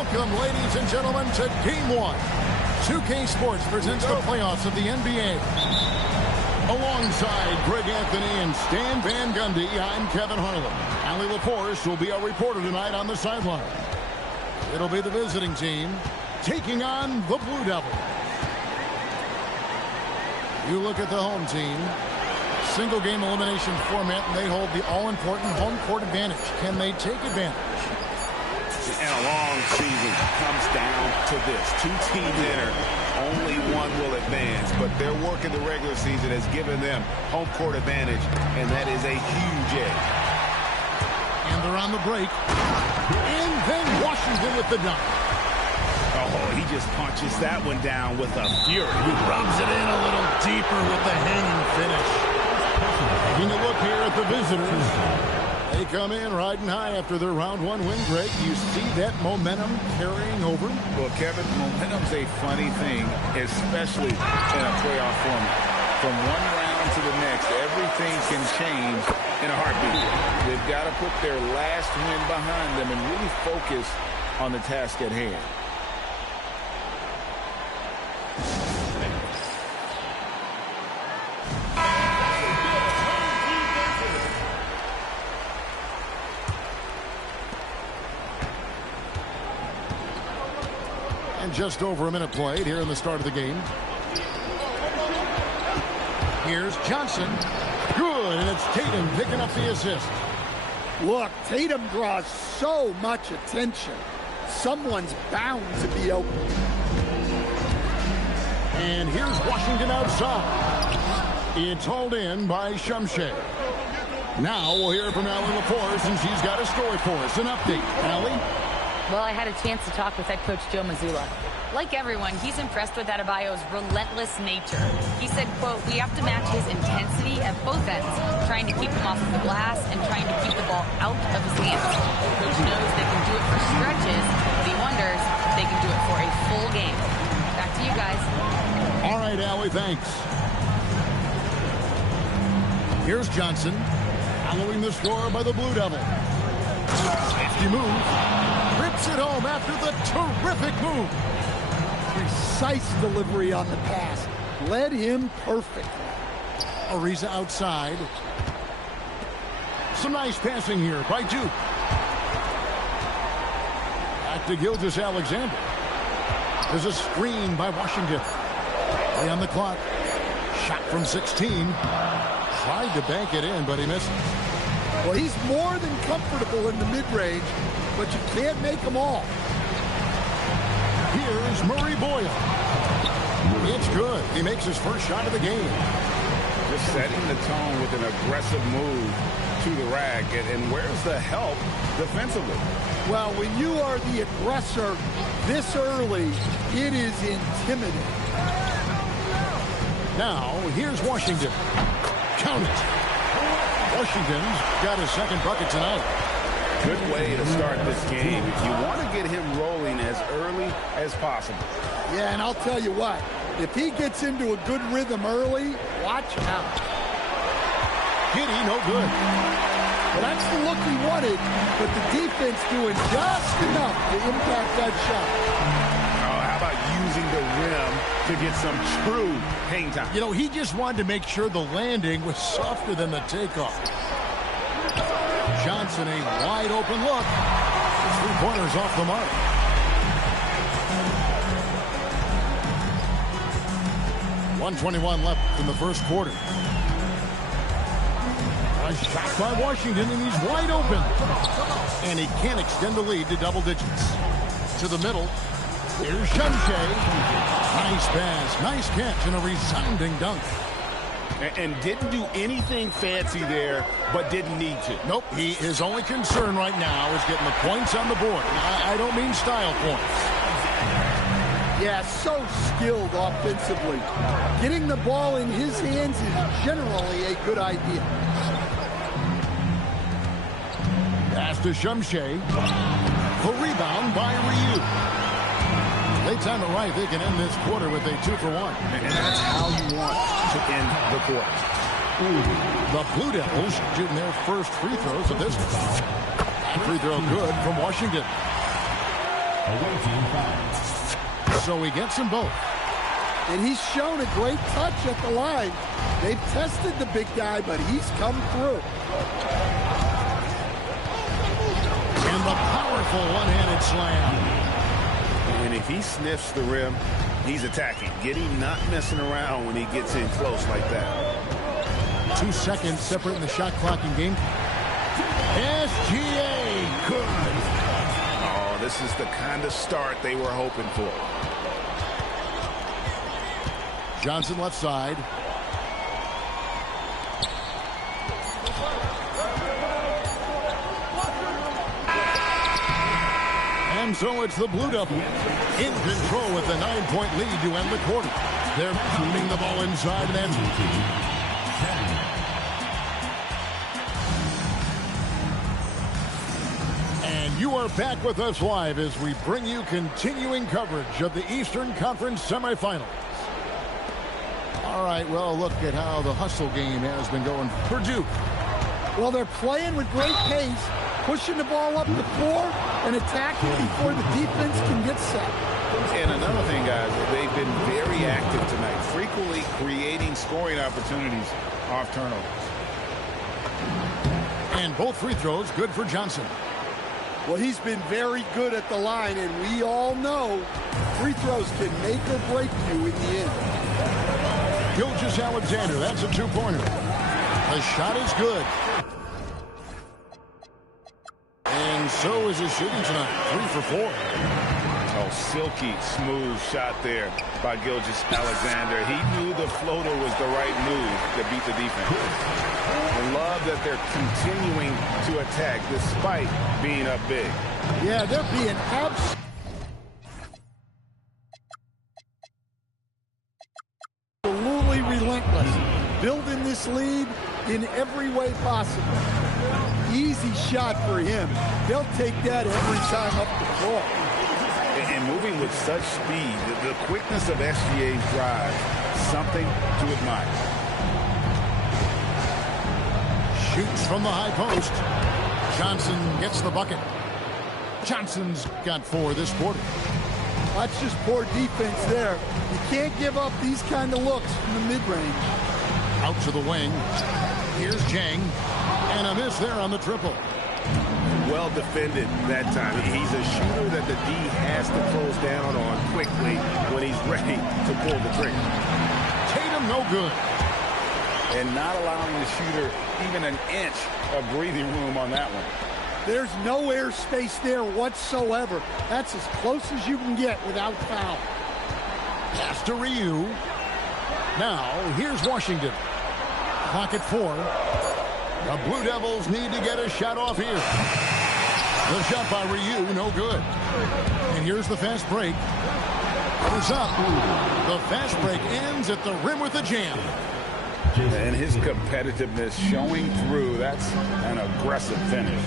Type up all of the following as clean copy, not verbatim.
Welcome, ladies and gentlemen, to Game 1. 2K Sports presents the playoffs of the NBA. Alongside Greg Anthony and Stan Van Gundy, I'm Kevin Harlan. Allie LaForce will be our reporter tonight on the sideline. It'll be the visiting team taking on the Blue Devils. You look at the home team. Single game elimination format, and they hold the all-important home court advantage. Can they take advantage? And a long season comes down to this. Two teams enter, only one will advance, but their work in the regular season has given them home court advantage, and that is a huge edge. And they're on the break. And then Washington with the dunk. Oh, he just punches that one down with a fury. He rubs it in a little deeper with the hanging finish. Taking a look here at the visitors. They come in riding high after their round one win, Greg. You see that momentum carrying over? Well, Kevin, momentum's a funny thing, especially in a playoff format. From one round to the next, everything can change in a heartbeat. They've got to put their last win behind them and really focus on the task at hand. And just over a minute played here in the start of the game. Here's Johnson. Good, and it's Tatum picking up the assist. Look, Tatum draws so much attention. Someone's bound to be open. And here's Washington outside. It's hauled in by Ch0zen. Now we'll hear from Allie LaForce, and she's got a story for us. An update. Allie? Well, I had a chance to talk with head coach Joe Mazzulla. Like everyone, he's impressed with Adebayo's relentless nature. He said, quote, "We have to match his intensity at both ends, trying to keep him off of the glass and trying to keep the ball out of his hands. Coach knows they can do it for stretches, but he wonders if they can do it for a full game." Back to you guys. All right, Allie, thanks. Here's Johnson, following the score by the Blue Devils. 50 move. Rips it home after the terrific move. Precise delivery on the pass. Led him perfectly. Ariza outside. Some nice passing here by Duke. Back to Gilgeous-Alexander. There's a screen by Washington. Play on the clock. Shot from 16. Tried to bank it in, but he missed. Well, he's more than comfortable in the mid-range, but you can't make them all. Here's Murray Boyle. It's good. He makes his first shot of the game. Just setting the tone with an aggressive move to the rack. And where's the help defensively? Well, when you are the aggressor this early, it is intimidating. Now, here's Washington. Count it. Washington's got his second bucket tonight. Good way to start this game. You want to get him rolling as early as possible. Yeah, and I'll tell you what, if he gets into a good rhythm early, watch out. Giddy, no good. Well, that's the look he wanted, but the defense doing just enough to impact that shot. Oh, how about using the rim to get some true hang time? You know, he just wanted to make sure the landing was softer than the takeoff. Johnson, a wide open look. 3-pointers off the mark. .121 left in the first quarter. A shot by Washington, and he's wide open. And he can't extend the lead to double digits. To the middle. Here's Ch0zen. Nice pass, nice catch, and a resounding dunk. And didn't do anything fancy there, but didn't need to. Nope, his only concern right now is getting the points on the board. I don't mean style points. Yeah, so skilled offensively. Getting the ball in his hands is generally a good idea. Pass to Ch0zen. The rebound by Ryu. They time it right. They can end this quarter with a 2-for-1. And that's how you want to end the quarter. The Blue Devils shooting their first free throws of this one. Free throw good from Washington. Away team foul. So he gets them both. And he's shown a great touch at the line. They've tested the big guy, but he's come through. And the powerful one-handed slam. And if he sniffs the rim, he's attacking. Giddy not messing around when he gets in close like that. 2 seconds separating the shot clock in game. SGA, good. Oh, this is the kind of start they were hoping for. Johnson left side. And so it's the Blue Devils in control with a 9-point lead to end the quarter. They're shooting the ball inside and then. And you are back with us live as we bring you continuing coverage of the Eastern Conference semifinals. All right, well, look at how the hustle game has been going for Duke. Well, they're playing with great pace, pushing the ball up the floor and attacking before the defense can get set. And another thing, guys, they've been very active tonight, frequently creating scoring opportunities off turnovers. And both free throws good for Johnson. Well, he's been very good at the line, and we all know free throws can make or break you in the end. Ch0zen, that's a two-pointer. The shot is good. And so is his shooting tonight, 3 for 4. Oh, silky smooth shot there by Ch0zen. He knew the floater was the right move to beat the defense. I love that they're continuing to attack despite being up big. Yeah, they're being absolutely relentless, building this lead in every way possible. Easy shot for him. They'll take that every time up the floor. And moving with such speed, the quickness of SGA's drive, something to admire. Shoots from the high post. Johnson gets the bucket. Johnson's got 4 this quarter. That's just poor defense there. You can't give up these kind of looks from the mid-range. Out to the wing. Here's Jang. And a miss there on the triple. Well defended that time. He's a shooter that the D has to close down on quickly when he's ready to pull the trigger. Tatum no good. And not allowing the shooter even an inch of breathing room on that one. There's no air space there whatsoever. That's as close as you can get without foul. Pass to Ryu. Now, here's Washington. Clock at 4. The Blue Devils need to get a shot off here. The shot by Ryu, no good. And here's the fast break. Goes up. The fast break ends at the rim with a jam. And his competitiveness showing through. That's an aggressive finish.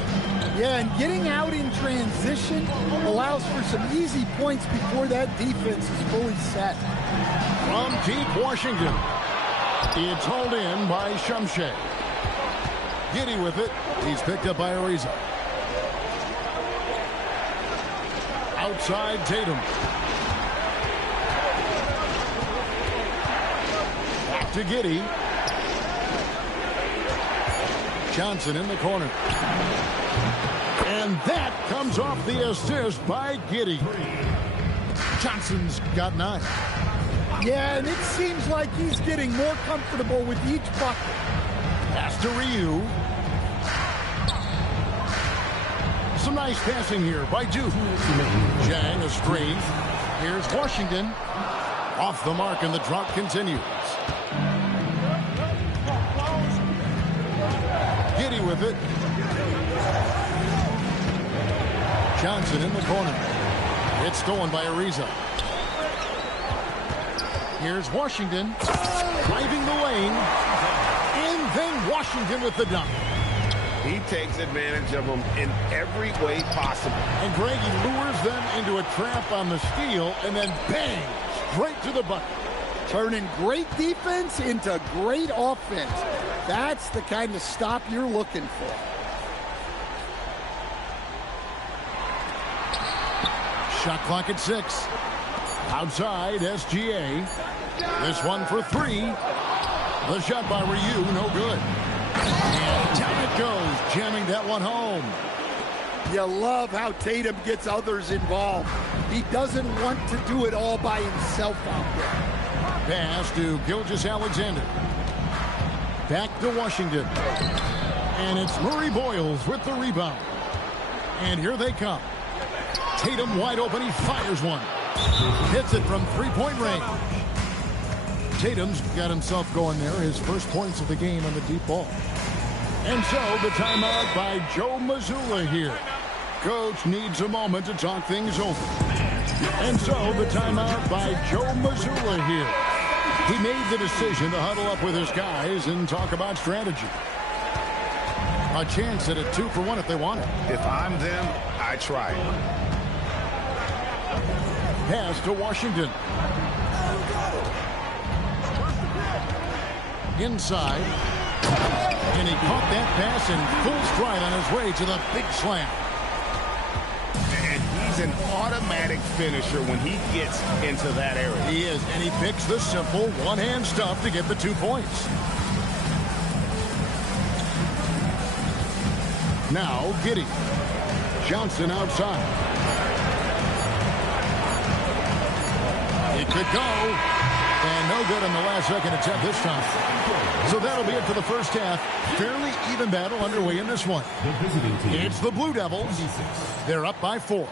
Yeah, and getting out in transition allows for some easy points before that defense is fully set. From deep Washington, it's hauled in by Ch0zen. Giddy with it. He's picked up by Ariza. Outside Tatum. Back to Giddy. Johnson in the corner. And that comes off the assist by Giddy. Johnson's got 9. Yeah, and it seems like he's getting more comfortable with each bucket. Pass to Ryu. Some nice passing here by Duke. Jang a screen. Here's Washington. Off the mark and the drop continues. Giddy with it. Johnson in the corner. It's stolen by Ariza. Here's Washington. Driving the lane. And then Washington with the dunk. He takes advantage of them in every way possible. And Greg, he lures them into a trap on the steal and then bang, straight to the bucket. Turning great defense into great offense. That's the kind of stop you're looking for. Shot clock at 6. Outside, SGA. This one for 3. The shot by Ryu, no good. And down it goes, jamming that one home. You love how Tatum gets others involved. He doesn't want to do it all by himself out there. Pass to Gilgeous-Alexander. Back to Washington. And it's Murray Boyles with the rebound. And here they come. Tatum wide open. He fires one. Hits it from three-point range. Tatum's got himself going there. His first points of the game on the deep ball. And so the timeout by Joe Mazzulla here. Coach needs a moment to talk things over. And so the timeout by Joe Mazzulla here. He made the decision to huddle up with his guys and talk about strategy. A chance at a 2-for-1 if they want it. If I'm them, I try it. Pass to Washington. Inside. And he caught that pass in full stride on his way to the big slam. And he's an automatic finisher when he gets into that area. He is, and he picks the simple one-hand stuff to get the 2 points. Now, Giddey. Johnson outside. It could go. And no good on the last second attempt this time. So that'll be it for the first half. Fairly even battle underway in this one. It's the Blue Devils. They're up by 4.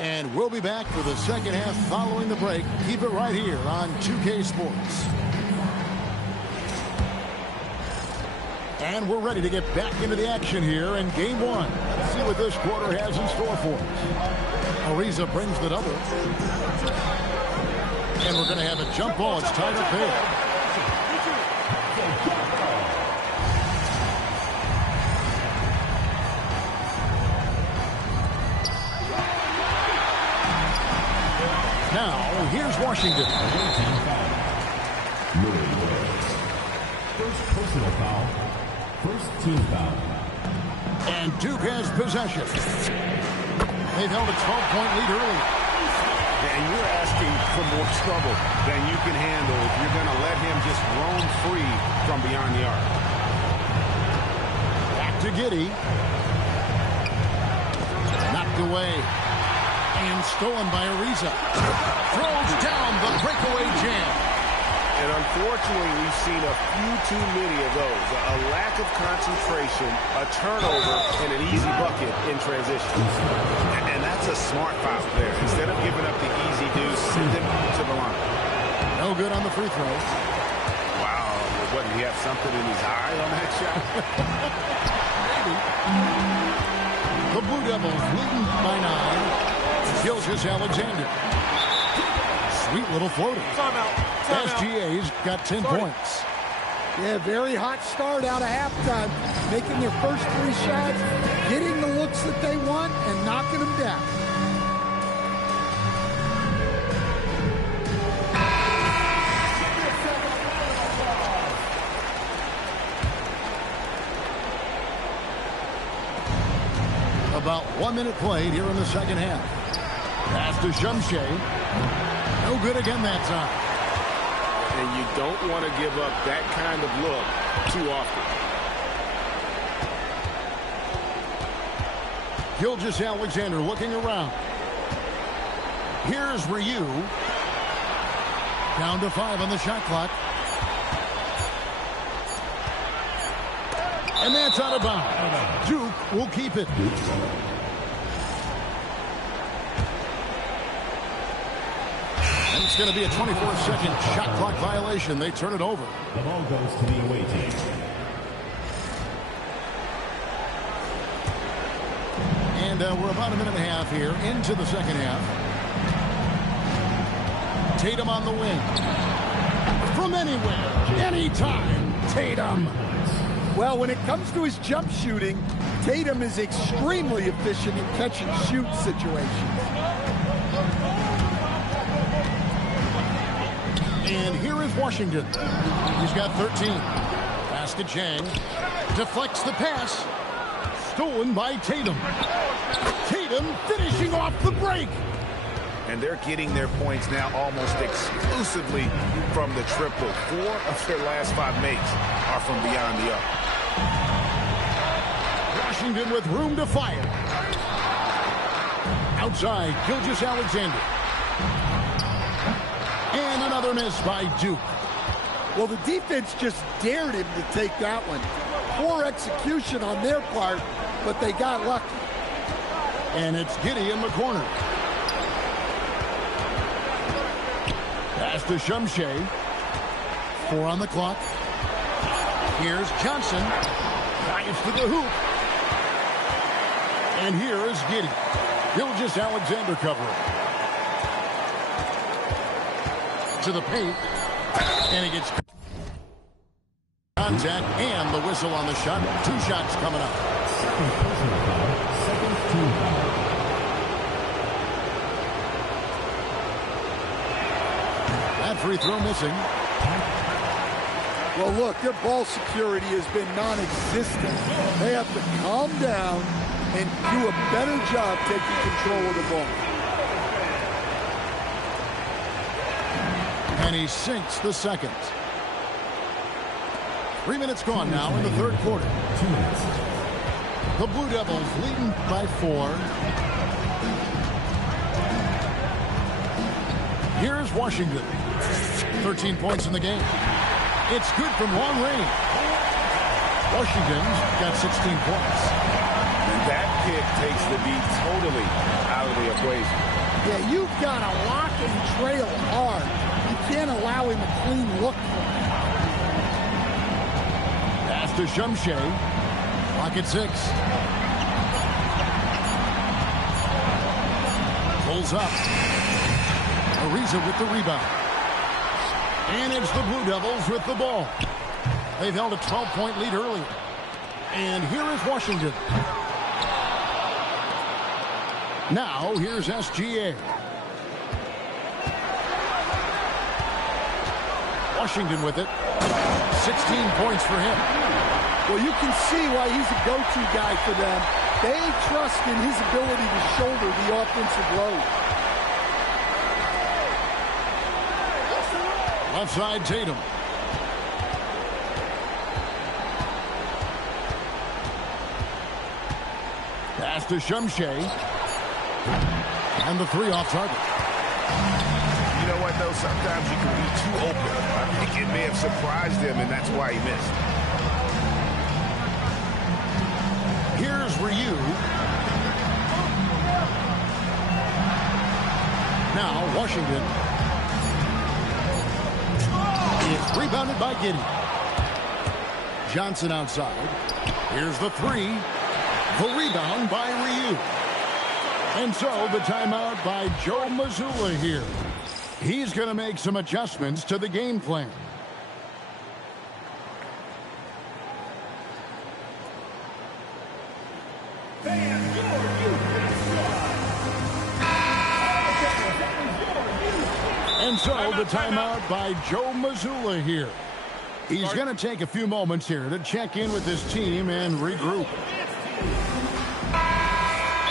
And we'll be back for the second half following the break. Keep it right here on 2K Sports. And we're ready to get back into the action here in Game 1. Let's see what this quarter has in store for us. Ariza brings the double. And we're going to have a jump ball. It's tied up there. Now, here's Washington. First personal foul. First team foul. And Duke has possession. They've held a 12-point lead early. And you're asking for more trouble than you can handle if you're going to let him just roam free from beyond the arc. Back to Giddey. Knocked away. And stolen by Ariza. Throws down the breakaway jam. And unfortunately, we've seen a few too many of those. A lack of concentration, a turnover, and an easy bucket in transition. And that's a smart foul there. Instead of giving up the easy deuce, send him to the line. No good on the free throw. Wow. What, did he have something in his eye on that shot? Maybe. The Blue Devils leading by 9. Gilgeous-Alexander. Sweet little floater. SGA's got 10 points. Yeah, very hot start out of halftime. Making their first 3 shots, getting the looks that they want, and knocking them down. About 1 minute played here in the second half. Pass to Ch0zen. No good again that time. And you don't want to give up that kind of look too often. Gilgeous-Alexander looking around. Here's Ryu. Down to 5 on the shot clock. And that's out of bounds. Duke will keep it. And it's going to be a 24-second shot clock violation. They turn it over. The ball goes to the away team. And we're about a minute and a half here into the second half. Tatum on the wing. From anywhere, anytime, Tatum. Well, when it comes to his jump shooting, Tatum is extremely efficient in catch-and-shoot situations. And here is Washington. He's got 13. Pass to Chang. Deflects the pass. Stolen by Tatum. Tatum finishing off the break. And they're getting their points now almost exclusively from the triple. 4 of their last 5 makes are from beyond the arc. Washington with room to fire. Outside, Ch0zen. And another miss by Duke. Well, the defense just dared him to take that one. Poor execution on their part, but they got lucky. And it's Giddey in the corner. Pass to Ch0zen. 4 on the clock. Here's Johnson. Drives to the hoop. And here is Giddey. Ch0zen covering. To the paint. And he gets contact and the whistle on the shot. 2 shots coming up. Second personal foul. Second team foul. That free throw missing. Well, look, their ball security has been non-existent. They have to calm down and do a better job taking control of the ball. And he sinks the second. 3 minutes gone now in the third quarter. 2 minutes. The Blue Devils leading by 4. Here's Washington. 13 points in the game. It's good from long range. Washington's got 16 points. And that kick takes the beat totally out of the equation. Yeah, you've got to lock and trail hard. You can't allow him a clean look. Pass to Ch0zen. Clock at 6. Pulls up. Ariza with the rebound. And it's the Blue Devils with the ball. They've held a 12-point lead earlier. And here is Washington. Now, here's SGA. Washington with it. 16 points for him. Well, you can see why he's a go-to guy for them. They trust in his ability to shoulder the offensive load. Left side, Tatum. Pass to Ch0zen. And the 3 off target. You know what, though? Sometimes you can be too open. I think it may have surprised him, and that's why he missed. Here's Ryu. Now, Washington. It's rebounded by Giddey. Johnson outside. Here's the 3. The rebound by Ryu. And so the timeout by Joe Mazzulla here. He's going to make some adjustments to the game plan. And so the timeout by Joe Mazzulla here. He's going to take a few moments here to check in with his team and regroup.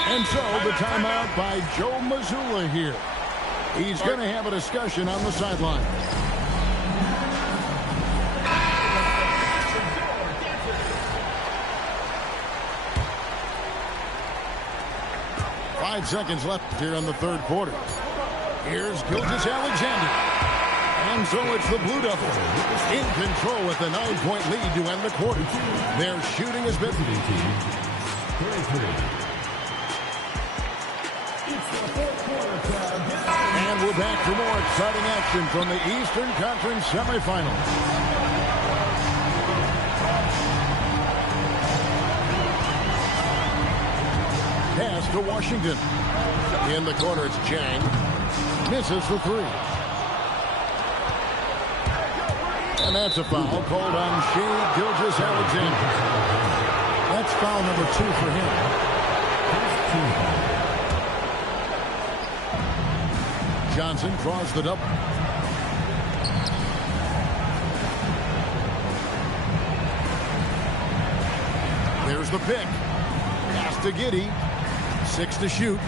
And so the timeout by Joe Mazzulla here. He's going to have a discussion on the sideline. Five seconds left here in the third quarter. Here's Ch0zen. And so it's the Blue Devils in control with a 9-point lead to end the quarter. Their shooting has been... And we're back for more exciting action from the Eastern Conference semifinals. Pass to Washington. In the corner, it's Jang. Misses the 3. And that's a foul called on Ch0zen. That's foul number 2 for him. Johnson draws the double. There's the pick. Pass to Giddey. 6 to shoot.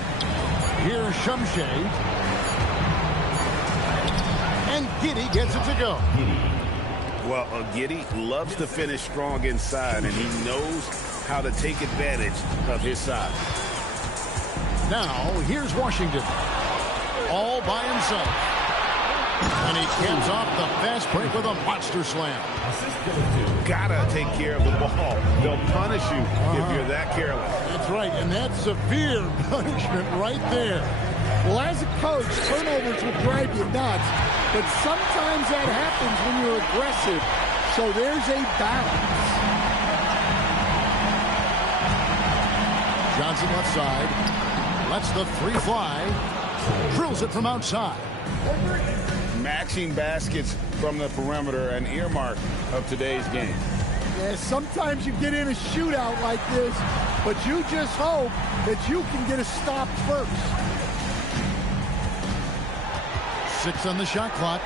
Here's Ch0zen. Giddey gets it to go. Well, Giddey loves to finish strong inside, and he knows how to take advantage of his size. Now, here's Washington. All by himself. And he caps off the fast break with a monster slam. Gotta take care of the ball. They'll punish you if you're that careless. That's right, and that's severe punishment right there. Well, as a coach, turnovers will drive you nuts, but sometimes that happens when you're aggressive. So there's a balance. Johnson left side. Lets the three fly. Drills it from outside. Matching baskets from the perimeter, an earmark of today's game. Yeah, sometimes you get in a shootout like this, but you just hope that you can get a stop first. 6 on the shot clock.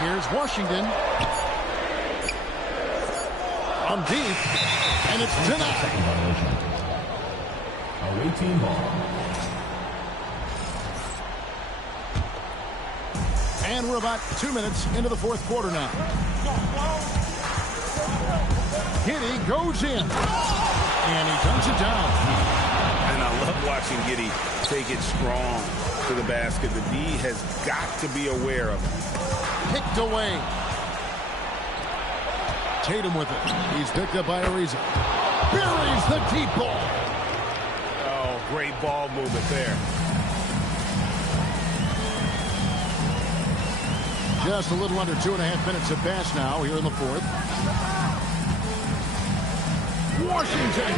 Here's Washington. On deep. And it's denied. Away team ball. And we're about 2 minutes into the fourth quarter now. Giddey goes in. And he dunks it down. And I love watching Giddey take it strong to the basket. The D has got to be aware of it. Picked away. Tatum with it. He's picked up by Ariza. Buries the deep ball. Oh, great ball movement there. Just a little under 2.5 minutes have passed now here in the fourth. Washington.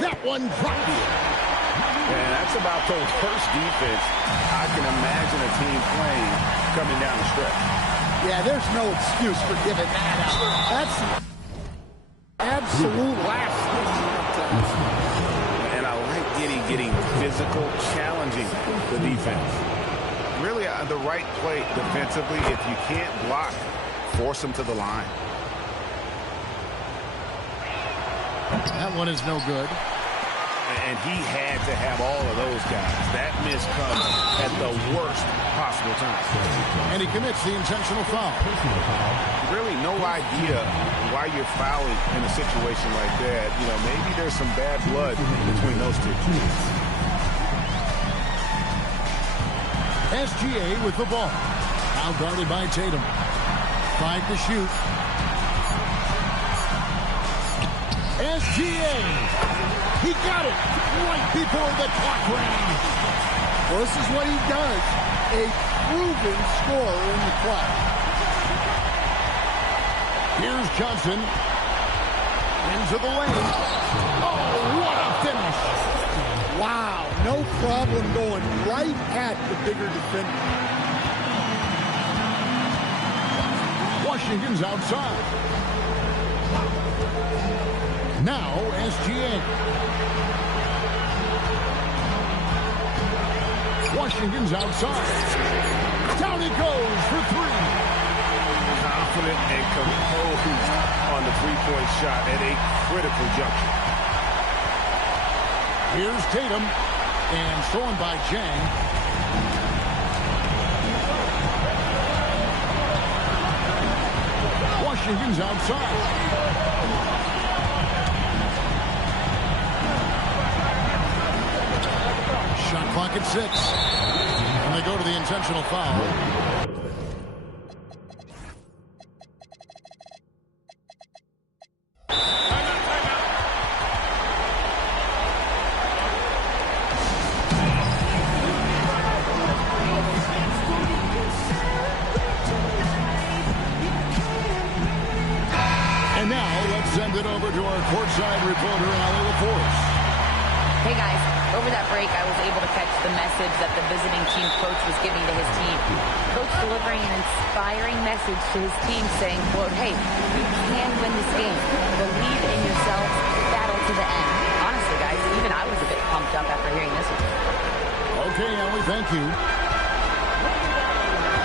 That one dropped. And that's about the worst defense I can imagine a team playing coming down the stretch. Yeah, there's no excuse for giving that up. That's the absolute last thing. And I like getting physical, challenging the defense. Really, the right play defensively. If you can't block, force them to the line. That one is no good. And he had to have all of those guys. That miss comes at the worst possible time. And he commits the intentional foul. Really no idea why you're fouling in a situation like that. You know, maybe there's some bad blood between those two. SGA with the ball. Now guarded by Tatum. 5 to shoot. SGA. He got it right before the clock ran. Well, this is what he does. A proven scorer in the clutch. Here's Ch0zen. Into the lane. Oh, what a finish. Wow, no problem going right at the bigger defender. Washington's outside. Now SGA. Washington's outside. Down it goes for 3. Confident and composed on the three-point shot at a critical juncture. Here's Tatum. And stolen by Chang. Washington's outside. Shot clock at 6. And they go to the intentional foul. And now let's send it over to our courtside reporter, Allie LaForce. Hey guys, over that break, I was able to catch the message that the visiting team coach was giving to his team. Coach delivering an inspiring message to his team saying, quote, hey, you can win this game. Believe in yourselves. Battle to the end. Honestly, guys, even I was a bit pumped up after hearing this one. Okay, Allie, thank you.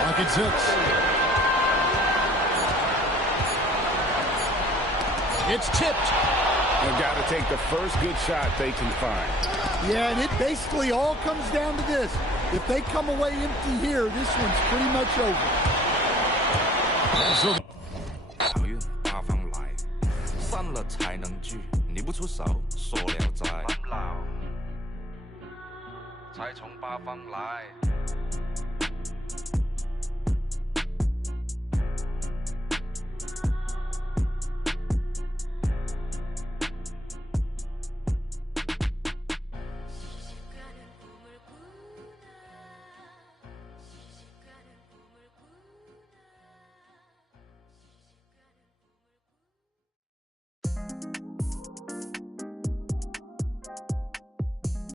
Clock at 6. It's tipped. They've got to take the first good shot they can find. Yeah, and it basically all comes down to this. If they come away empty here, this one's pretty much over. So 好运八方来，散了才能聚，你不出手，说了哉。才从八方来。